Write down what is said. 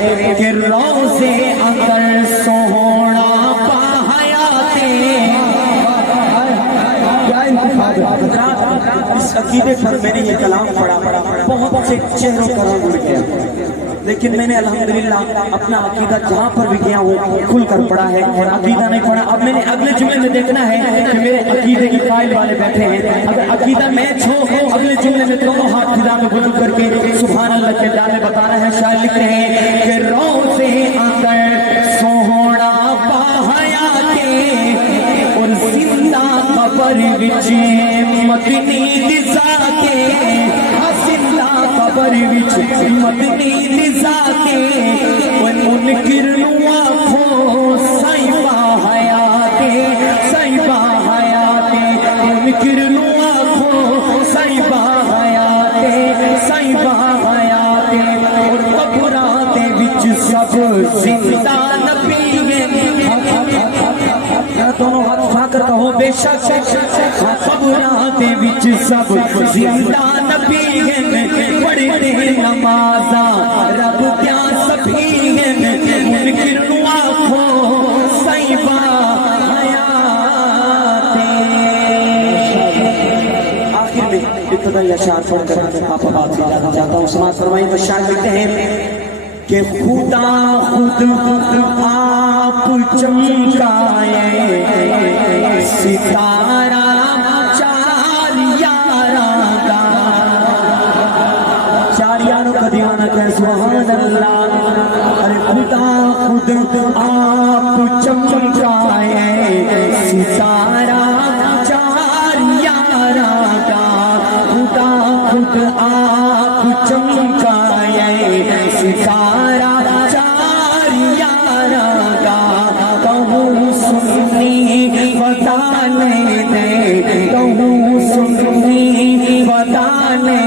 کہ روزے اگر سونا پاہیاتے اس عقیدے پر میں نے یہ کلام پڑھا بہت سے چہروں کا رنگ اڑ گیا، لیکن میں نے الحمدللہ اپنا عقیدہ جہاں پر بھی گیا ہوں کھل کر پڑھا ہے اور عقیدہ نہیں پڑھا۔ اب میں نے اگلے جملے میں دیکھنا ہے کہ میرے عقیدے کی فائل والے بیٹھے ہیں، اگر عقیدہ میچ ہو اگلے جملے میں دونوں ہاتھ فضا میں بلند کر کے سبحان اللہ کے ڈالے بتا رہے ہیں۔ شاعر لکھ رہے ہیں کہ روزے اگر سونا پاہیاتے اور زندہ قبر وچ مدنی دسا کے، زندہ قبر وچ مدنی دسا کے منکر نو آکھو سائیں باحیاتے، سائیں باحیاتے، منکر نو آکھو سائیں باحیاتے، سائیں باحیاتے، اور قبراں دے وچ سب زندہ نبی ہیں، دونوں ہاتھ اٹھا کر کہو بے شک، قبراں دے وچ سب زندہ نبی ہیں، پڑھتے نمازاں رب کیا سبھی ہیں، منکر نو آکھو سائیں باحیاتے۔ آخر میں ابتدائی اشعار پڑھ کر آپ بات سے جانا چاہتا ہوں، سماعت فرمائیں۔ تو شاعر لکھتے ہیں کہ خدا خود آپ چمکائے ستارہ چار یاراں دا، چار یاروں کا دیوانہ کہ سبحان اللہ۔ ارے خدا خود آپ چمکائے ستارہ چار یاراں دا، خدا خود آپ چمکائے ستارہ چار یاراں دا، کہوں سنی بتانے دے، کہوں سنی بتانے